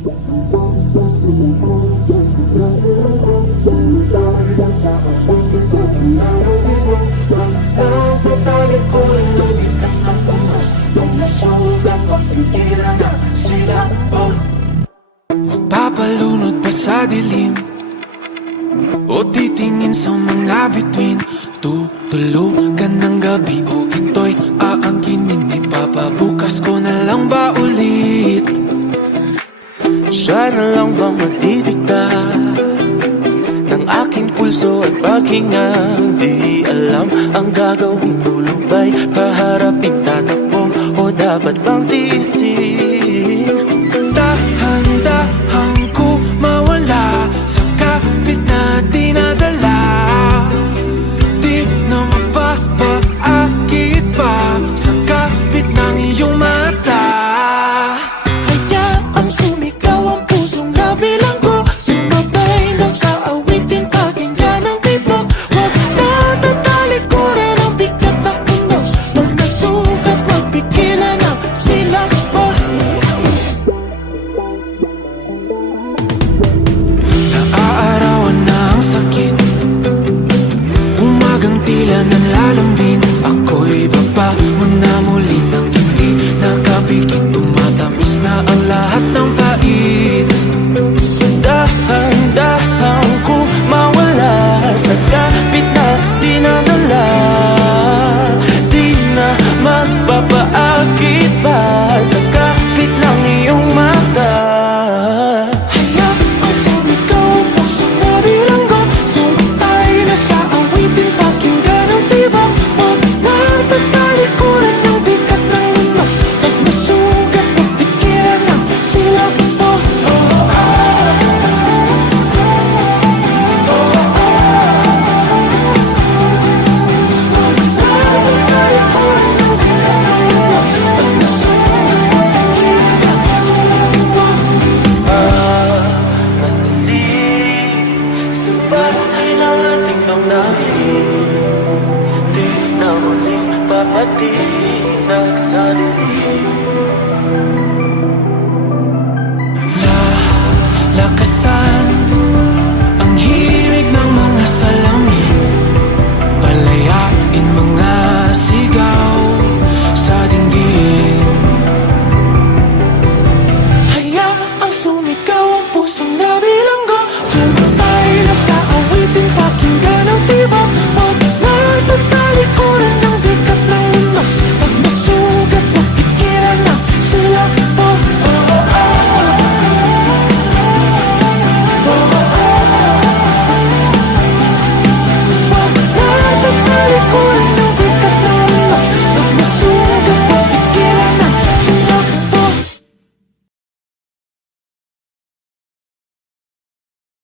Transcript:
Magpapalunod pa sa dilim o titingin sa mga bituin. Tutulugan ng gabi o ito'y aangkinin. Ipapabukas ko na lang ba ulit? Siya na lang bang magdidikta ng aking pulso at paghinga? Di alam ang gagawin, lulubay, paharapin, tatakbo o dapat bang tiisin? Dahan-dahan ko mawala sa kapit na dinadala. Di na mapapaakit pa sa kapit ng iyong mata. Hayaang sumigaw ang pusong nabilang ko, sumabay na sa awitin, pakinggan ang tibok. Huwag na tatalikuran ang bigat ng unos. Pag nasugat, magpigilan ang silak mo. Naaarawan na ang sakit, umagang tila nalalambing. Ako'y babangon na muli nang hindi nakapikit. Tumatamis na ang lahat ng pait. Dahan-dahan ko mawala sa kapit na dinadala. Di na magpapaakit pa sa kapit ng iyong mata. Hayaang sumigaw ang puso na bilanggo, sumatay na sa awitin, pakinggan ang tibok. Huwag na tatalikuran ng bigat ng unos. Pag nasugat, magpigilan ang silak mo. Masiling sa barangay ng ating damdamin, di na muling papatinag sa dilim.